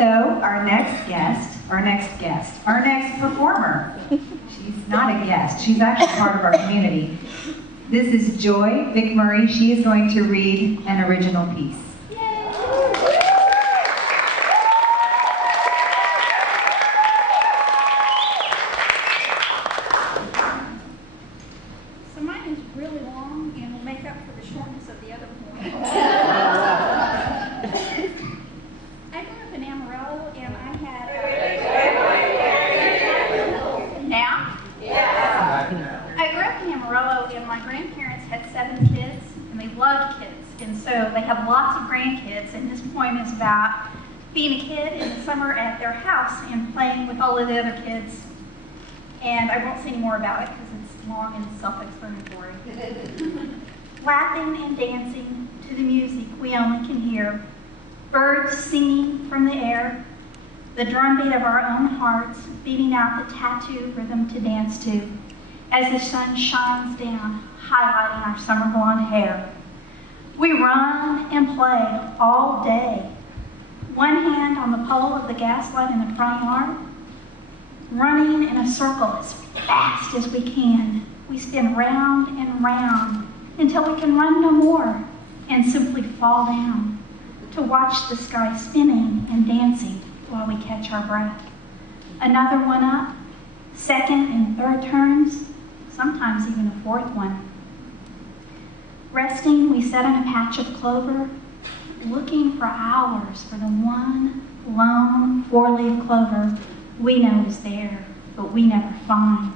So our next performer, she's not a guest, she's actually part of our community. This is Joy VicMurray. She is going to read an original piece. So mine is really long and will make up for the shortness of the other one. I grew up in Amarillo and I had I grew up in Amarillo and my grandparents had 7 kids and they loved kids, and so they have lots of grandkids, and this poem is about being a kid in the summer at their house and playing with all of the other kids. And I won't say any more about it because it's long and self-explanatory. Laughing and dancing to the music we only can hear, birds singing from the air, the drumbeat of our own hearts beating out the tattoo rhythm to dance to, as the sun shines down, highlighting our summer blonde hair. We run and play all day, one hand on the pole of the gas light in the front yard, running in a circle as fast as we can. We spin round and round until we can run no more and simply fall down to watch the sky spinning and dancing while we catch our breath. Another one up, second and third turns, sometimes even a fourth one. Resting, we sat in a patch of clover, looking for hours for the one lone 4-leaf clover we know is there, but we never find.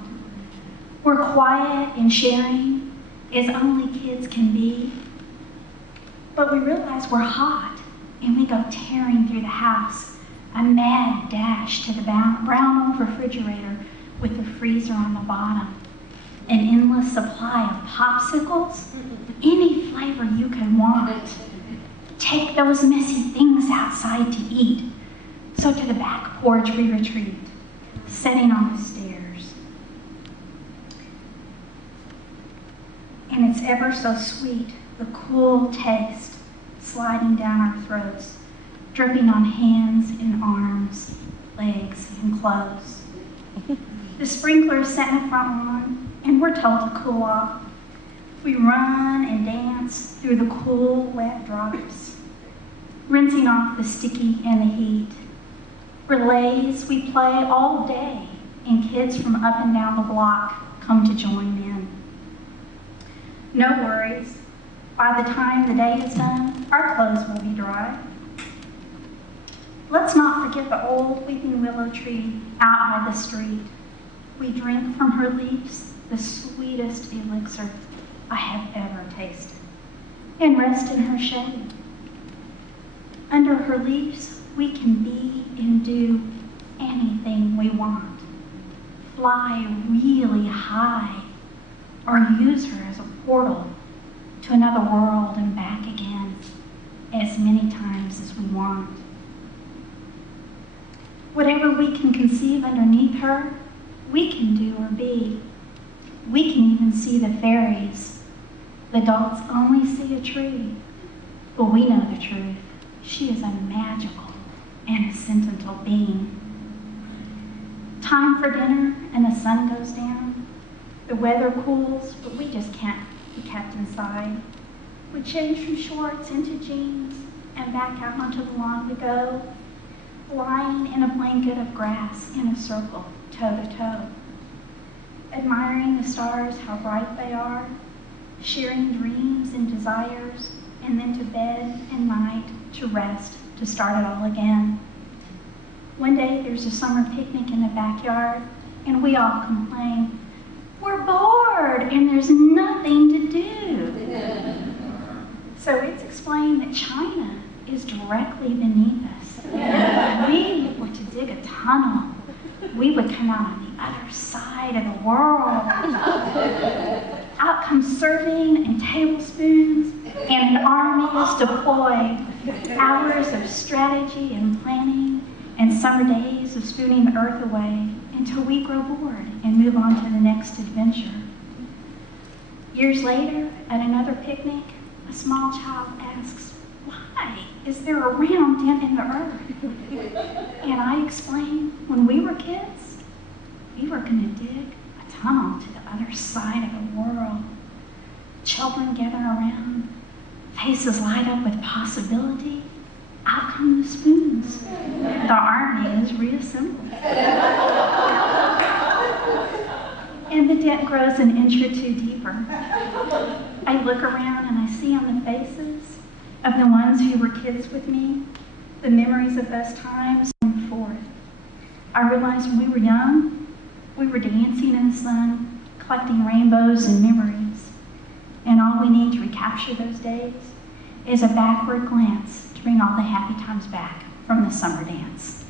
We're quiet and sharing as only kids can be, but we realize we're hot and we go tearing through the house, a mad dash to the brown old refrigerator with the freezer on the bottom, an endless supply of popsicles, any flavor you can want. Take those messy things outside to eat. So to the back porch we retreat, sitting on the stairs. And it's ever so sweet, the cool taste sliding down our throats, dripping on hands and arms, legs and clothes. The sprinklers set in the front lawn, and we're told to cool off. We run and dance through the cool, wet drops, rinsing off the sticky and the heat. Relays we play all day, and kids from up and down the block come to join in. No worries. By the time the day is done, our clothes will be dry. Let's not forget the old weeping willow tree out by the street. We drink from her leaves the sweetest elixir I have ever tasted, and rest in her shade. Under her leaves, we can be and do anything we want. Fly really high, or use her as a portal to another world and back again as many times as we want. Whatever we can conceive underneath her, we can do or be. We can even see the fairies. The adults only see a tree, but we know the truth. She is a magical and a sentimental being. Time for dinner and the sun goes down. The weather cools, but we just can't be kept inside. We change from shorts into jeans and back out onto the lawn we go, lying in a blanket of grass in a circle, toe to toe, admiring the stars, how bright they are, sharing dreams and desires, and then to bed and night, to rest, to start it all again. One day there's a summer picnic in the backyard, and we all complain, we're bored and there's nothing to do. So it's explained that China is directly beneath us. If we were to dig a tunnel, we would come out on the other side of the world. Out come serving and tablespoons, and an army is deployed. Hours of strategy and planning, and summer days of spooning the earth away until we grow bored and move on to the next adventure. Years later, at another picnic, a small child asks, "Why is there a round dent in the earth?" And I explained, when we were kids, we were going to dig a tunnel to the other side of the world. Children gather around, faces light up with possibility. Out come the spoons. The army is reassembled. And the dent grows an inch or two deeper. I look around and I see on the faces of the ones who were kids with me, the memories of those times come forth. I realized when we were young, we were dancing in the sun, collecting rainbows and memories. And all we need to recapture those days is a backward glance to bring all the happy times back from the summer dance.